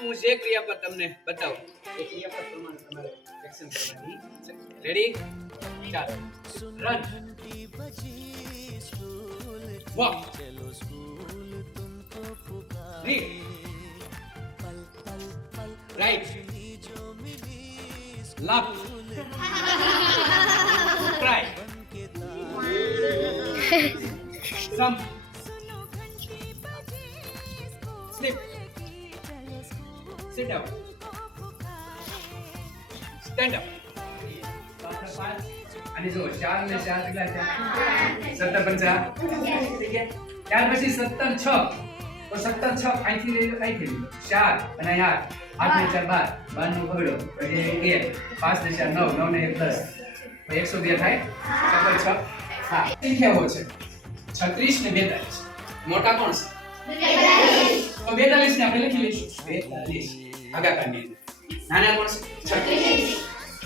હું જે ક્રિયાપદ તમને બતાવું એ ક્રિયાપદ પ્રમાણે તમારે એક્શન કરવાની છે. રેડી? ચાલો. Run, walk, read, write, laugh, cry, jump, sleep, sit down, stand up. અને જો 4 ને 4 કેટલા છે? 17 પંચા થઈ ગયા. ત્યાર પછી 17 6 તો 17 6 અહીંથી લઈ લો, અહીંથી લઈ લો 4 અને અહીંયા 8 ને 4 12 નો પકડો પછી 1 5 ને 4 9 9 ને 1 10 તો 102 થાય. 17 6 હા સંખ્યાઓ છે 36 ને 42. મોટા કોણ છે? 42. તો 42 ને આપણે લખી લઈશું 42 ભાગાકારની નાના કોણ છે? 36.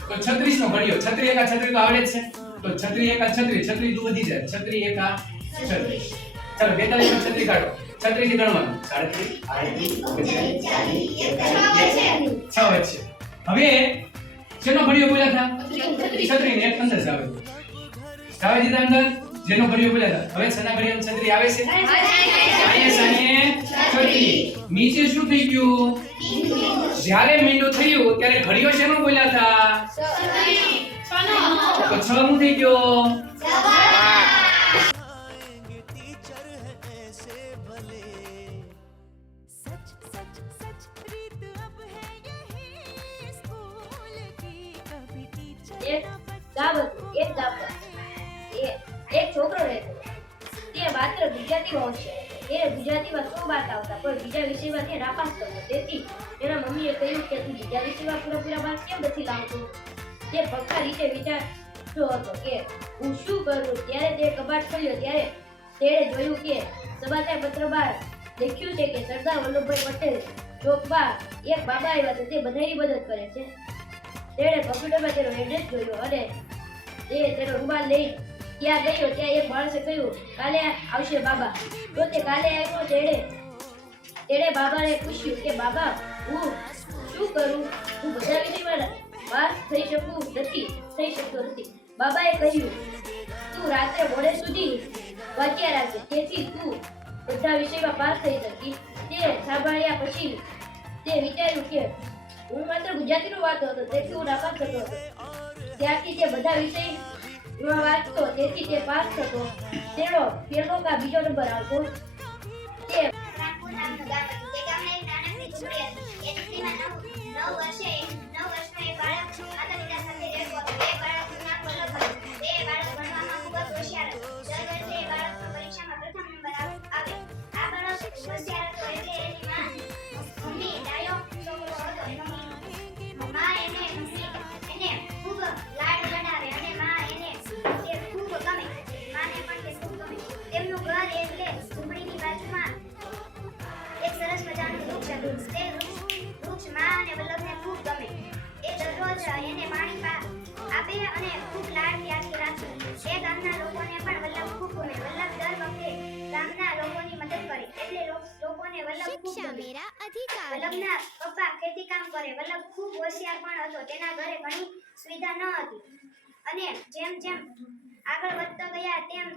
તો 36 નો ઘડિયો 36 એકા 36 તો આવડે જ છે. તો 36 એકા 36 36 દુ વધી જાય 36 એકા 36. ચાલો 42 નો 36 કાઢો 36 થી ગણવાનું 37 6 વચ્ચે. હવે શેનો ઘડિયો બોલ્યા હતા? 36 ને 1 અંદર જાવે જાવે દીધા અંદર જેનો ઘડિયો બોલ્યા હતા. હવે શેના ઘડિયાનો 36 આવે છે? અહીંયા સાને 36 નીચે શું થઈ ગયું? જ્યારે મીંડું થયું ત્યારે ઘડિયો શેનો બોલ્યા હતા? તો 6 નું થઈ ગયો. એક છોકરો રહેતો તે માત્ર ગુજરાતીમાં હોશિયાર. તેને ગુજરાતીમાં 100 વાત આવતા પણ બીજા વિષયમાં તે નાપાસ થતો. તેથી તેના મમ્મીએ કહ્યું કે તું બીજા વિષયમાં પૂરેપૂરા માર્ક્સ કેમ નથી લાવતો? તે પક્કા રીતે વિચારતો હતો કે હું શું કરું. ત્યારે તે કબાટ ખોલ્યો ત્યારે તેણે જોયું કે સમાચાર પત્રમાં લખ્યું છે કે સરદાર વલ્લભભાઈ પટેલ ચોકમાં એક બાબા આવ્યા છે તે બધાની મદદ કરે છે. તેણે કમ્પ્યુટરમાં તેનો એડ્રેસ જોયો અને તે તેનો રૂમાલ લઈ ત્યાં ગયો. ત્યાં એક માણસે કહ્યું કાલે આવશે બાબા. તો તે કાલે આવ્યો. તેણે બાબાને પૂછ્યું કે બાબા હું શું કરું? હું બધા વિષયમાં પાસ થઈ શકતો નથી. બાબાએ કહ્યું તું રાત્રે મોડે સુધી વાંચ્યા રાખજે તેથી તું બધા વિષયમાં પાસ થઈ શકી. તે સાંભળ્યા પછી તે વિચાર્યું કે હું માત્ર ગુજરાતીનો વાંચતો હતો તેથી હું નાપાસ થતો હતો. ત્યારથી તે બધા વિષયમાં વાંચતો તેથી તે પાસ થતો. તેનો પહેલો કા બીજો નંબર આવતો. તે એને પાણી આપે અને ખૂબ લાડ પ્યારથી રાખે. એ ગામના લોકોને પણ વલ્લભ ખૂબ ગમે. વલ્લભ દર વખતે ગામના લોકોની મદદ કરે એટલે લોકોને વલ્લભ ખૂબ ગમે. વલ્લભના પપ્પા ખેતીકામ કરે. વલ્લભ ખૂબ હોશિયાર પણ હતો. તેના ઘરે ઘણી સુવિધા ન હતી અને જેમ જેમ આગળ વધતા ગયા તેમ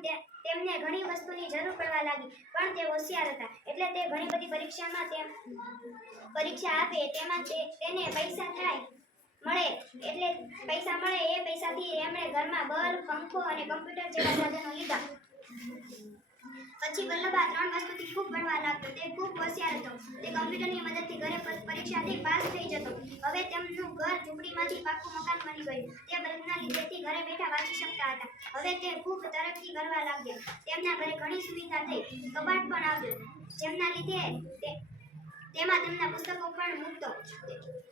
તેમને ઘણી વસ્તુની જરૂર પડવા લાગી. પણ તે હોશિયાર હતા એટલે તે ઘણી બધી પરીક્ષા આપે તેમાં તેને પૈસા મળે એ પૈસાથી એમણે ઘરમાં બલ્બ, પંખો અને કમ્પ્યુટર જેવા સાધનો લીધા. પછી વલ્લભા 3 વસ્તુથી ખૂબ ભણવા લાગતો. તે ખૂબ હોશિયાર હતો. તે કમ્પ્યુટરની મદદથી ઘરે પરીક્ષાથી પાસ થઈ જતો. હવે તેમનું ઘર ઝૂંપડીમાંથી પાકું મકાન બની ગયું. તે બલ્બના લીધેથી ઘરે બેઠા વાંચી શકતા હતા. હવે તે ખૂબ તરક્કી કરવા લાગ્યા. તેમના ઘરે ઘણી સુવિધા થઈ. કબાટ પણ આવ્યું જેમના લીધે તેમાં તેમના પુસ્તકો પણ મૂકતો.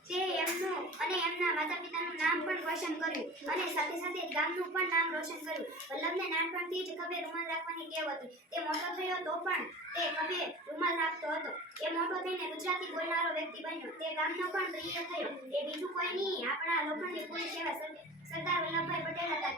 તે એમનું અને એમના માતા પિતાનું નામ પણ રોશન કર્યું અને સાથે સાથે ગામનું પણ નામ રોશન કર્યું. વલ્લભને નાનપણથી જ ખભે રૂમાલ રાખવાની ટેવ હતી. તે મોટો થયો તો પણ તે ખભે રૂમાલ રાખતો હતો. એ મોટો થઈને ગુજરાતી બોલનારો વ્યક્તિ બન્યો. તે ગામનો પણ પ્રિય થયો. એ બીજું કોઈ નહીં આપણા લોખંડી પુરુષ એવા સરદાર વલ્લભભાઈ પટેલ હતા.